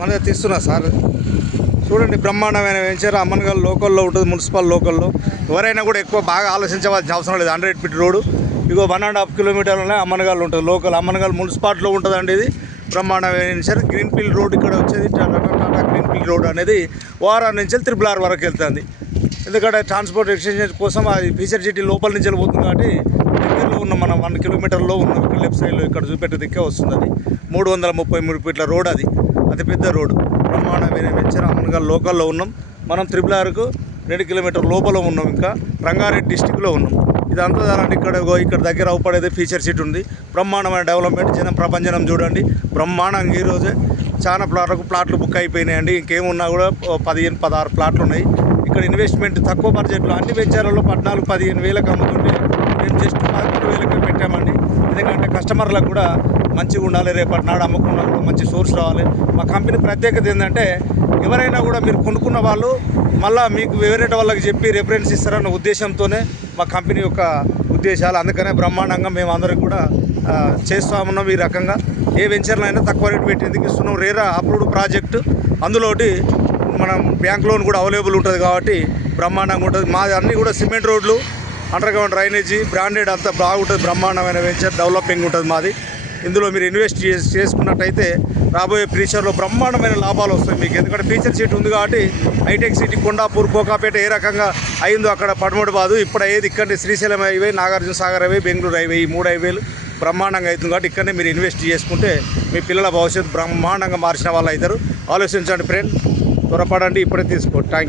మన తీస్తున్నా సార్. చూడండి, బ్రహ్మాండమైన వెంచర్ అమ్మన్గల్ లోకల్లో ఉంటుంది, మున్సిపల్ లోకల్లో. ఎవరైనా కూడా ఎక్కువ బాగా ఆలోచించవలసిన అవసరం లేదు. 100 ఫీట్ రోడ్డు, ఇగో 1.5 కిలోమీటర్లనే అమ్మన్గల్ ఉంటుంది. లోకల్ అమ్మన్గల్ మున్సిపాలిటీలో ఉంటుందండి ఇది. బ్రహ్మాండమైన వెంచర్. గ్రీన్ఫీల్డ్ రోడ్ ఇక్కడ వచ్చేది. టాటా గ్రీన్ఫీల్డ్ రోడ్ అనేది ఓఆర్ఆర్ నుంచి RRR వరకు వెళ్తుంది. ఎందుకంటే ట్రాన్స్పోర్ట్ ఎక్స్చేంజ్ కోసం అది ఫీచర్ సిటీ లోపల నుంచి వెళ్ళిపోతుంది కాబట్టి దగ్గరలో ఉన్న మనం 1 కిలోమీటర్లో ఉన్నాం. ఇక్కడ లెఫ్ట్ సైడ్లో ఇక్కడ చూపెట్టే దిక్కే వస్తుంది. అది 333 ఫీట్ల రోడ్, అది అతిపెద్ద రోడ్డు. బ్రహ్మాండమైన వెంచర్ అమ్మన్గల్ లోకల్లో ఉన్నాం. మనం RRRకు 2 కిలోమీటర్ లోపల ఉన్నాం. ఇంకా రంగారెడ్డి డిస్టిక్లో ఉన్నాం. ఇదంతా చాలండి. ఇక్కడ దగ్గర అవపడేది ఫీచర్ సిటీ ఉంది. బ్రహ్మాండమైన డెవలప్మెంట్. జనం ప్రపంచం చూడండి, బ్రహ్మాండంగా ఈరోజే చాలా ప్లాట్లు బుక్ అయిపోయినాయండి. ఇంకేమున్నా కూడా 15-16 ప్లాట్లు ఉన్నాయి. ఇక్కడ ఇన్వెస్ట్మెంట్ తక్కువ బడ్జెట్లో అన్ని వెంచర్లలో 14-15 వేలకు అమ్ముతుంటే మేము జస్ట్ 13 వేలకే పెట్టామండి. ఎందుకంటే కస్టమర్లకు కూడా మంచిగా ఉండాలి, రేపటి నాడు అమ్ముకున్నా కూడా మంచి సోర్స్ రావాలి. మా కంపెనీ ప్రత్యేకత ఏంటంటే ఎవరైనా కూడా మీరు కొనుక్కున్న వాళ్ళు మళ్ళీ మీకు వేరే వాళ్ళకి చెప్పి రెఫరెన్స్ ఇస్తారన్న ఉద్దేశంతోనే మా కంపెనీ యొక్క ఉద్దేశాలు. అందుకనే బ్రహ్మాండంగా మేము అందరికి కూడా చేస్తామన్నాం. ఈ రకంగా ఏ వెంచర్లో అయినా తక్కువ రేటు పెట్టి ఎందుకు ఇస్తున్నాం. రేరా అప్రూవ్డ్ ప్రాజెక్టు, అందులోటి మనం బ్యాంక్ లోన్ కూడా అవైలబుల్ ఉంటుంది కాబట్టి బ్రహ్మాండంగా ఉంటుంది. మాది అన్నీ కూడా సిమెంట్ రోడ్లు, అండర్గ్రౌండ్ డ్రైనేజీ, బ్రాండెడ్ అంతా బాగుంటుంది. బ్రహ్మాండమైన వెంచర్, డెవలపింగ్ ఉంటుంది మాది. ఇందులో మీరు ఇన్వెస్ట్ చేసుకున్నట్టయితే రాబోయే ఫ్యూచర్లో బ్రహ్మాండమైన లాభాలు వస్తాయి మీకు. ఎందుకంటే ఫీచర్ సిటీ ఉంది కాబట్టి హైటెక్ సిటీ కొండాపూర్, కోకాపేట ఏ రకంగా అయిందో అక్కడ పడమటిబాదు, ఇప్పుడు అయ్యేది ఇక్కడ Srisailam highway, Nagarjuna Sagar highway, Bengaluru highway, ఈ 3 హైవేలు బ్రహ్మాండంగా అవుతుంది కాబట్టి ఇక్కడనే మీరు ఇన్వెస్ట్ చేసుకుంటే మీ పిల్లల భవిష్యత్తు బ్రహ్మాండంగా మార్చిన వాళ్ళు అవుతారు. ఆలోచించండి ఫ్రెండ్, త్వరపడండి, ఇప్పుడే తీసుకోండి. Thank you.